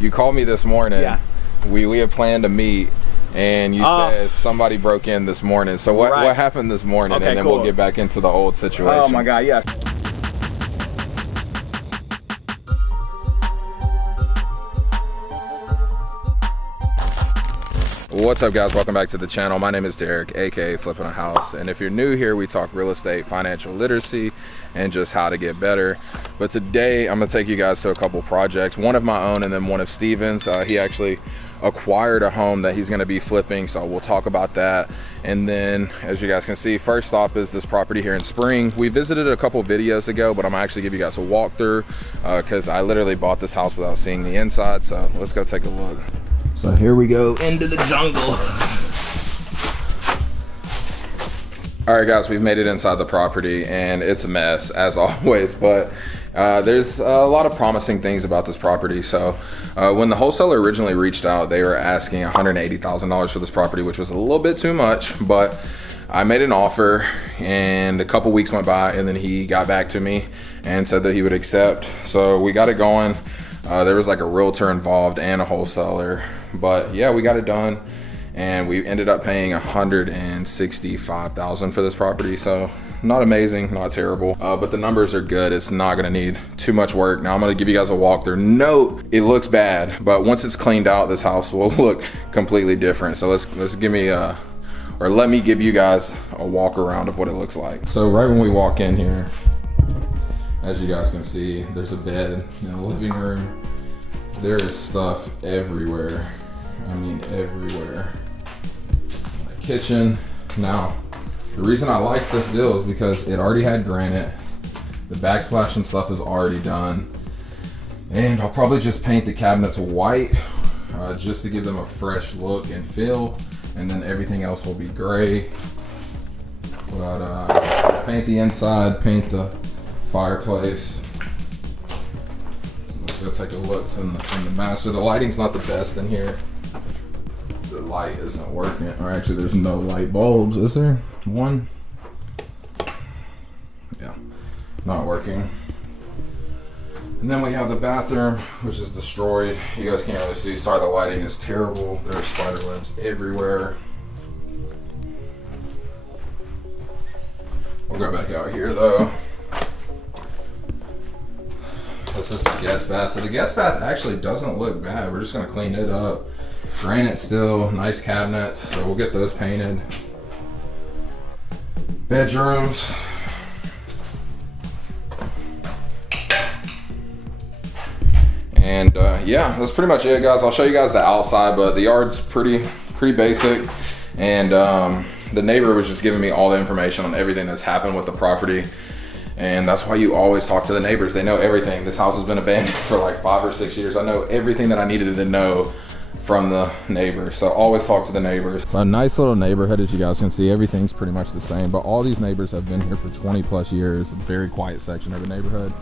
you called me this morning. Yeah. We had planned to meet, and you said somebody broke in this morning. So what happened this morning? Okay, and then cool. we'll get back into the old situation. Oh my God, yes. What's up, guys? Welcome back to the channel. My name is Derek, aka Flippingahouse, and if you're new here, we talk real estate, financial literacy, and just how to get better. But today I'm gonna take you guys to a couple projects, one of my own and then one of Steven's. He actually acquired a home that he's gonna be flipping, so we'll talk about that. And then, as you guys can see, first stop is this property here in Spring. We visited a couple videos ago, but I'm gonna actually give you guys a walkthrough because I literally bought this house without seeing the inside. So let's go take a look. So here we go into the jungle. All right, guys, we've made it inside the property and it's a mess as always, but there's a lot of promising things about this property. So when the wholesaler originally reached out, they were asking $180,000 for this property, which was a little bit too much, but I made an offer and a couple weeks went by and then he got back to me and said that he would accept. So we got it going. There was like a realtor involved and a wholesaler, but yeah, we got it done and we ended up paying $165,000 for this property. So not amazing, not terrible, but the numbers are good. It's not gonna need too much work. Now I'm gonna give you guys a walkthrough. Note, it looks bad, but once it's cleaned out, this house will look completely different. So let's give me let me give you guys a walk around of what it looks like. So right when we walk in here, as you guys can see, there's a bed in the living room. There is stuff everywhere. I mean, everywhere. The kitchen. Now, the reason I like this deal is because it already had granite. The backsplash and stuff is already done. And I'll probably just paint the cabinets white just to give them a fresh look and feel. And then everything else will be gray. But paint the inside, paint the fireplace. Let's go take a look in the master. The lighting's not the best in here. The light isn't working. Or actually, there's no light bulbs, is there? One? Yeah, not working. And then we have the bathroom, which is destroyed. You guys can't really see. Sorry, the lighting is terrible. There's spider webs everywhere. We'll go back out here though. This is the guest bath. So the guest bath actually doesn't look bad. We're just gonna clean it up. Granite still, nice cabinets, so we'll get those painted. Bedrooms. And yeah, that's pretty much it, guys. I'll show you guys the outside, but the yard's pretty basic. And the neighbor was just giving me all the information on everything that's happened with the property. And that's why you always talk to the neighbors. They know everything. This house has been abandoned for like 5 or 6 years. I know everything that I needed to know from the neighbors. So always talk to the neighbors. So a nice little neighborhood, as you guys can see. Everything's pretty much the same, but all these neighbors have been here for 20 plus years. A very quiet section of the neighborhood.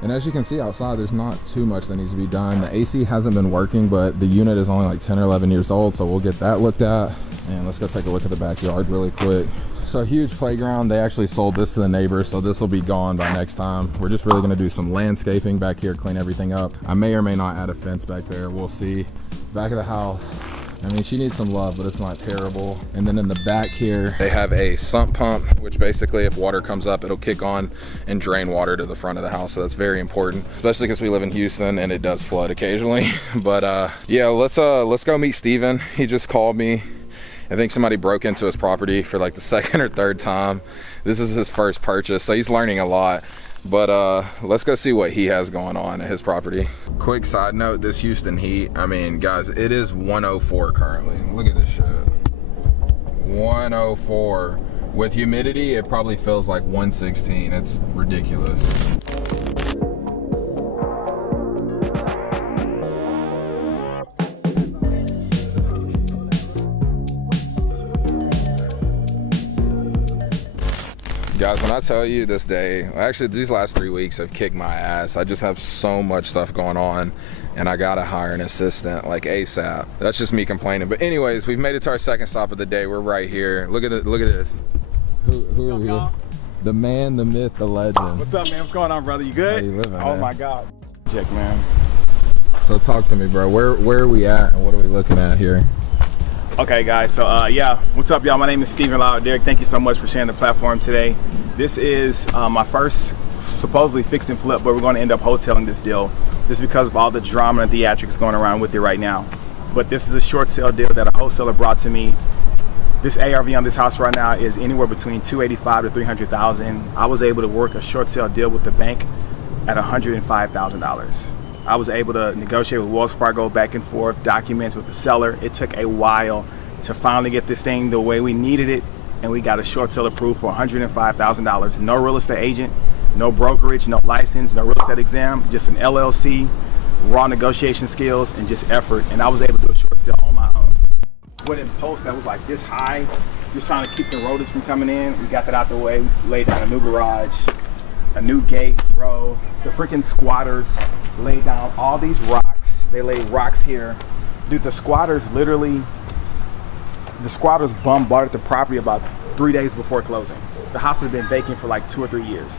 And as you can see outside, there's not too much that needs to be done. The AC hasn't been working, but the unit is only like 10 or 11 years old, so we'll get that looked at. And let's go take a look at the backyard really quick. So huge playground. They actually sold this to the neighbors, so this will be gone by next time. We're just really gonna do some landscaping back here, clean everything up. I may or may not add a fence back there, we'll see. Back of the house, I mean, she needs some love, but it's not terrible. And then in the back here, they have a sump pump, which basically if water comes up, it'll kick on and drain water to the front of the house. So that's very important, especially because we live in Houston and it does flood occasionally. But yeah, let's go meet Steven. He just called me. I think somebody broke into his property for like the second or third time. This is his first purchase, so he's learning a lot. But let's go see what he has going on at his property. Quick side note, this Houston heat, I mean, guys, it is 104 currently. Look at this shit. 104. With humidity, it probably feels like 116. It's ridiculous. Guys, when I tell you this day, actually these last 3 weeks have kicked my ass. I just have so much stuff going on and I gotta hire an assistant like ASAP. That's just me complaining. But anyways, we've made it to our second stop of the day. We're right here. Look at it, look at this. Who are you? The man, the myth, the legend. What's up, man? What's going on, brother? You good? How you living, Oh man? my God. Check, man. So talk to me, bro. Where are we at and what are we looking at here? Okay, guys. So yeah, what's up, y'all? My name is Stephen Lau. Derek, thank you so much for sharing the platform today. This is my first supposedly fix and flip, but we're going to end up wholesaling this deal just because of all the drama and theatrics going around with it right now. But this is a short sale deal that a wholesaler brought to me. This ARV on this house right now is anywhere between $285,000 to $300,000. I was able to work a short sale deal with the bank at $105,000. I was able to negotiate with Wells Fargo back and forth, documents with the seller. It took a while to finally get this thing the way we needed it, and we got a short sale approved for $105,000. No real estate agent, no brokerage, no license, no real estate exam, just an LLC, raw negotiation skills, and just effort. And I was able to do a short sale on my own. Went in post that was like this high, just trying to keep the rotors from coming in. We got that out the way, laid down a new garage, a new gate, bro. The freaking squatters laid down all these rocks. They laid rocks here. Dude, the squatters bombarded the property about 3 days before closing. The house has been vacant for like 2 or 3 years.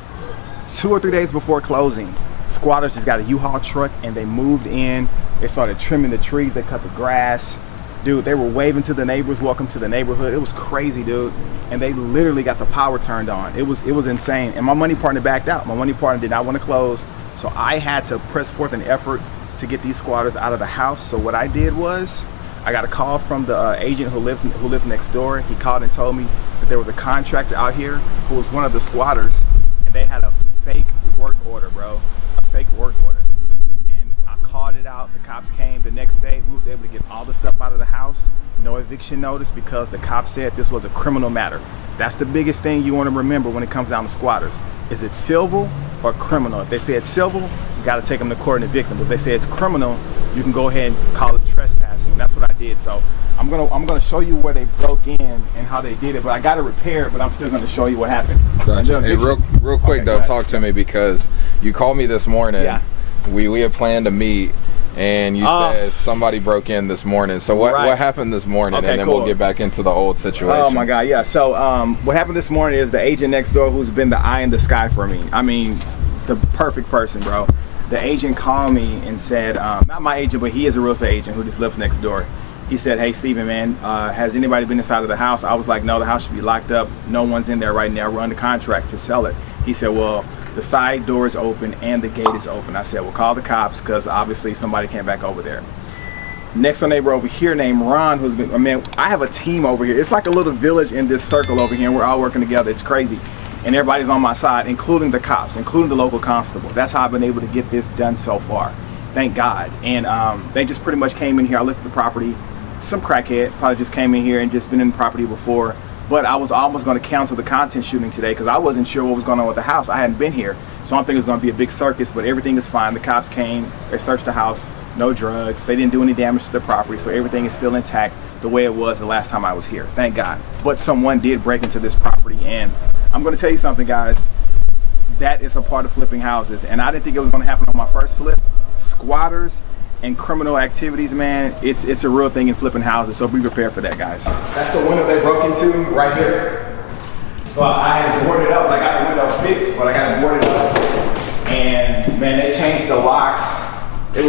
2 or 3 days before closing, squatters just got a U-Haul truck and they moved in. They started trimming the trees, they cut the grass. Dude, they were waving to the neighbors, welcome to the neighborhood. It was crazy, dude. And they literally got the power turned on. It was insane. And my money partner backed out. My money partner did not want to close. So I had to press forth an effort to get these squatters out of the house. So what I did was, I got a call from the agent who lived next door. He called and told me that there was a contractor out here who was one of the squatters, and they had a fake work order, bro. A fake work order. And I called it out. The cops came the next day. We was able to get all the stuff out of the house. No eviction notice because the cops said this was a criminal matter. That's the biggest thing you want to remember when it comes down to squatters. Is it civil or criminal? If they say it's civil, you got to take them to court and evict them. But if they say it's criminal, you can go ahead and call it trespassing. And that's what I did. So I'm gonna show you where they broke in and how they did it. But I got to repair it. But I'm still gonna show you what happened. Gotcha. Hey, real quick though, talk to me because you called me this morning. Yeah. We had planned to meet. And you said somebody broke in this morning. So what happened this morning? Okay, and then we'll get back into the old situation. Oh my God, yeah. So what happened this morning is the agent next door who's been the eye in the sky for me. I mean, the perfect person, bro. The agent called me and said, not my agent, but he is a real estate agent who just lives next door. He said, hey, Steven, man, has anybody been inside of the house? I was like, no, the house should be locked up. No one's in there right now. We're under contract to sell it. He said, well, the side door is open and the gate is open. I said, well, call the cops because obviously somebody came back over there. Next door neighbor over here named Ron, who's been, I mean, I have a team over here. It's like a little village in this circle over here, and we're all working together. It's crazy. And everybody's on my side, including the cops, including the local constable. That's how I've been able to get this done so far. Thank God. And they just pretty much came in here. I looked at the property. Some crackhead probably just came in here and just been in the property before. But I was almost going to cancel the content shooting today because I wasn't sure what was going on with the house. I hadn't been here. So I'm thinking it's going to be a big circus, but everything is fine. The cops came, they searched the house, no drugs. They didn't do any damage to the property, so everything is still intact the way it was the last time I was here. Thank God. But someone did break into this property, and I'm going to tell you something, guys. That is a part of flipping houses, and I didn't think it was going to happen on my first flip. Squatters and criminal activities, man, it's a real thing in flipping houses, so be prepared for that, guys. That's the window they broke into right here. So I had to board it up. I got the window fixed, but I got to board it up. And man, they changed the locks. They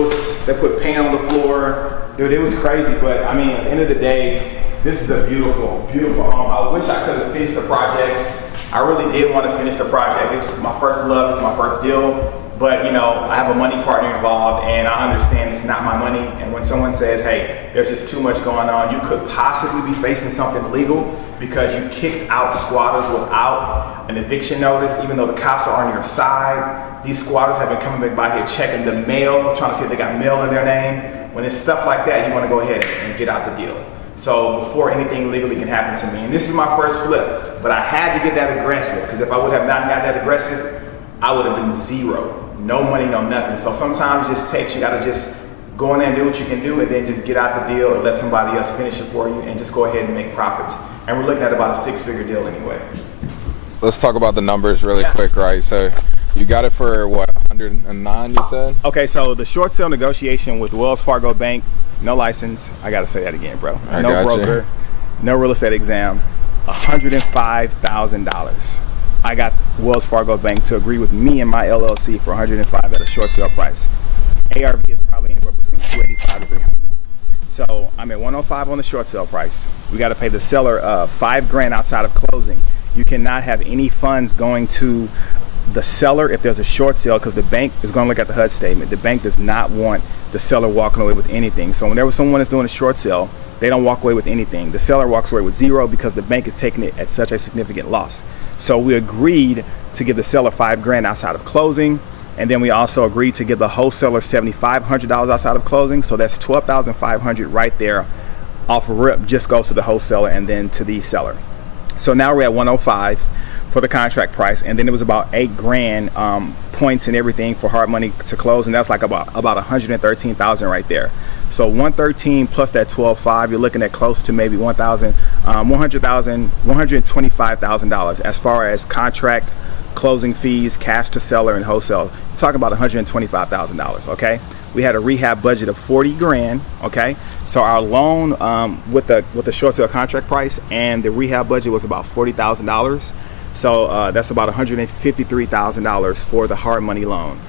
put paint on the floor. Dude, it was crazy, but I mean, at the end of the day, this is a beautiful, beautiful home. I wish I could have finished the project. I really did want to finish the project. It's my first love, it's my first deal. But you know, I have a money partner involved, and I understand it's not my money. And when someone says, hey, there's just too much going on, you could possibly be facing something legal because you kicked out squatters without an eviction notice, even though the cops are on your side. These squatters have been coming by here checking the mail, trying to see if they got mail in their name. When it's stuff like that, you want to go ahead and get out the deal. So before anything legally can happen to me, and this is my first flip, but I had to get that aggressive because if I would have not got that aggressive, I would have been zero. No money, no nothing. So sometimes it just takes, you gotta just go in there and do what you can do and then just get out the deal and let somebody else finish it for you and just go ahead and make profits. And we're looking at about a 6-figure deal anyway. Let's talk about the numbers really quick, right? So you got it for what, 109 you said? Okay, so the short sale negotiation with Wells Fargo Bank, no license, I gotta say that again, bro. No broker, no real estate exam, $105,000. I got Wells Fargo Bank to agree with me and my LLC for $105 at a short sale price. ARV is probably anywhere between 285 to 300. So I'm at 105 on the short sale price. We got to pay the seller $5 grand outside of closing. You cannot have any funds going to the seller if there's a short sale, because the bank is going to look at the HUD statement. The bank does not want the seller walking away with anything. So whenever someone is doing a short sale, they don't walk away with anything. The seller walks away with zero because the bank is taking it at such a significant loss. So we agreed to give the seller $5 grand outside of closing. And then we also agreed to give the wholesaler $7,500 outside of closing. So that's $12,500 right there off of rip, just goes to the wholesaler and then to the seller. So now we're at 105 for the contract price. And then it was about $8 grand points and everything for hard money to close. And that's like about 113,000 right there. So 113 plus that 12.5, you're looking at close to maybe $125,000 as far as contract, closing fees, cash to seller, and wholesale. You're talking about $125,000. Okay. We had a rehab budget of 40 grand. Okay. So our loan with the short sale contract price and the rehab budget was about $40,000. So that's about $153,000 for the hard money loan.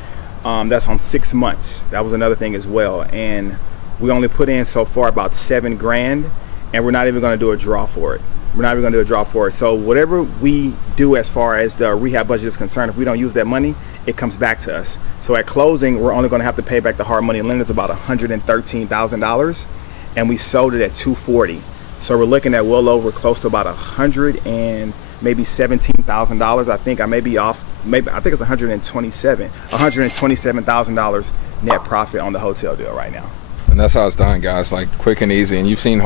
That's on 6 months. That was another thing as well. And we only put in so far about $7 grand, and we're not even going to do a draw for it. We're not even going to do a draw for it. So whatever we do as far as the rehab budget is concerned, if we don't use that money, it comes back to us. So at closing, we're only going to have to pay back the hard money lenders about $113,000, and we sold it at $240. So we're looking at well over close to about $117,000. I think I may be off. Maybe I think it's $127,000 net profit on the hotel deal right now. And that's how it's done, guys, like quick and easy. And you've seen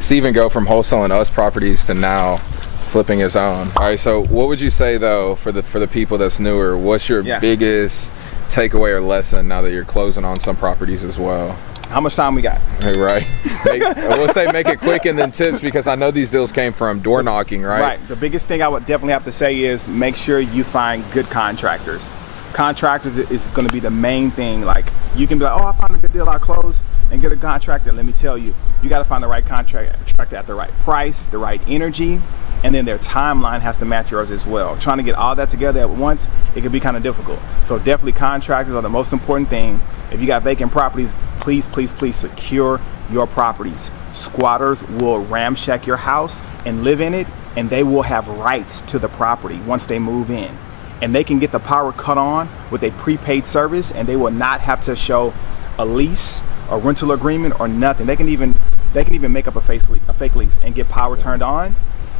Steven go from wholesaling us properties to now flipping his own. All right, so what would you say though for the people that's newer? What's your biggest takeaway or lesson now that you're closing on some properties as well? How much time we got? Hey, right. We'll say make it quick and then tips, because I know these deals came from door knocking, right? Right. The biggest thing I would definitely have to say is make sure you find good contractors. Contractors is going to be the main thing. Like, you can be like, oh, I found a good deal, I'll close and get a contractor. Let me tell you, you got to find the right contractor at the right price, the right energy, and then their timeline has to match yours as well. Trying to get all that together at once, it can be kind of difficult. So definitely contractors are the most important thing. If you got vacant properties, please, please, please secure your properties. Squatters will ramshack your house and live in it, and they will have rights to the property once they move in. And they can get the power cut on with a prepaid service, and they will not have to show a lease or rental agreement or nothing. They can even make up a fake lease and get power turned on,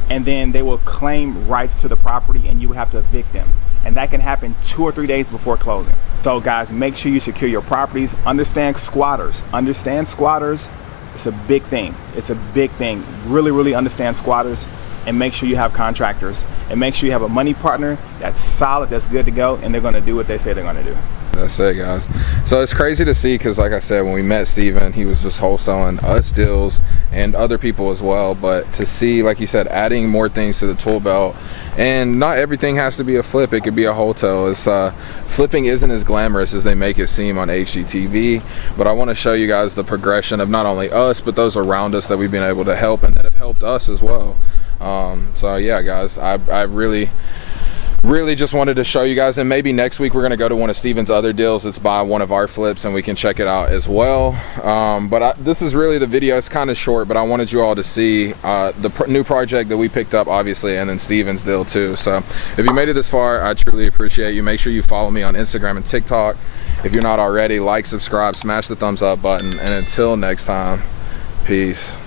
and then they will claim rights to the property, and you will have to evict them. And that can happen 2 or 3 days before closing. So guys, make sure you secure your properties. Understand squatters. Understand squatters. It's a big thing. It's a big thing. Really, really understand squatters, and make sure you have contractors, and make sure you have a money partner that's solid, that's good to go, and they're going to do what they say they're going to do. That's it, guys. So it's crazy to see, because like I said, when we met Steven, he was just wholesaling us deals and other people as well. But to see, like you said, adding more things to the tool belt, and not everything has to be a flip. It could be a wholetail. It's flipping isn't as glamorous as they make it seem on HGTV, but I want to show you guys the progression of not only us, but those around us that we've been able to help and that have helped us as well. So yeah, guys, I really just wanted to show you guys, and maybe next week we're going to go to one of Steven's other deals that's by one of our flips, and we can check it out as well. This is really the video. It's kind of short, but I wanted you all to see the new project that we picked up, obviously, and then Steven's deal too. So if you made it this far, I truly appreciate you. Make sure you follow me on Instagram and TikTok. If you're not already, like, subscribe, smash the thumbs up button, and until next time, peace.